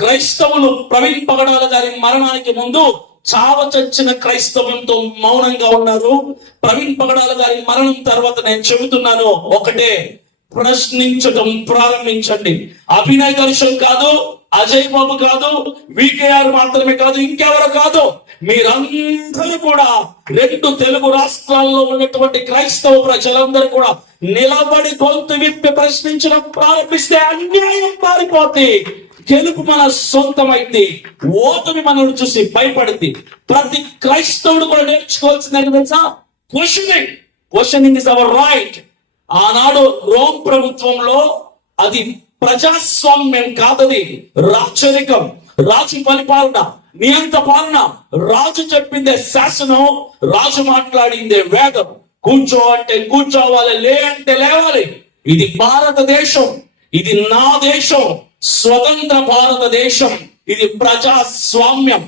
క్రైస్తవులు ప్రవీణ్ పగడాల గారి మరణానికి ముందు చావ చచ్చిన క్రైస్తవంతో మౌనంగా ఉన్నారు. ప్రవీణ్ పగడాల గారి మరణం తర్వాత నేను చెబుతున్నాను ఒకటే, ప్రశ్నించడం ప్రారంభించండి. అభినయ్ దర్శన్ కాదు, అజయ్ బాబు కాదు, వికేఆర్ మాత్రమే కాదు, ఇంకెవరు కాదు, మీరందరూ కూడా 2 తెలుగు రాష్ట్రాల్లో ఉన్నటువంటి క్రైస్తవ ప్రజలందరూ కూడా నిలబడి గొంతు విప్పి ప్రశ్నించడం ప్రారంభిస్తే అన్యాయం పారిపోతే గెలుపు మన సొంతమైంది. ఓటమి మనల్ని చూసి భయపడింది. ప్రతి క్రైస్తవుడు కూడా నేర్చుకోవాల్సింది తెలుసా? Questioning is our right. ఆనాడు రోమ్ ప్రభుత్వంలో అది ప్రజాస్వామ్యం కాదది రాచరికం, రాజు పరిపాలన, నియంత పాలన. రాజు చెప్పిందే శాసనం, రాజు మాట్లాడిందే వేదం. కూర్చో అంటే కూర్చోవాలి, లే అంటే లేవాలి. ఇది భారతదేశం, ఇది నా దేశం, స్వతంత్ర భారతదేశం, ఇది ప్రజాస్వామ్యం.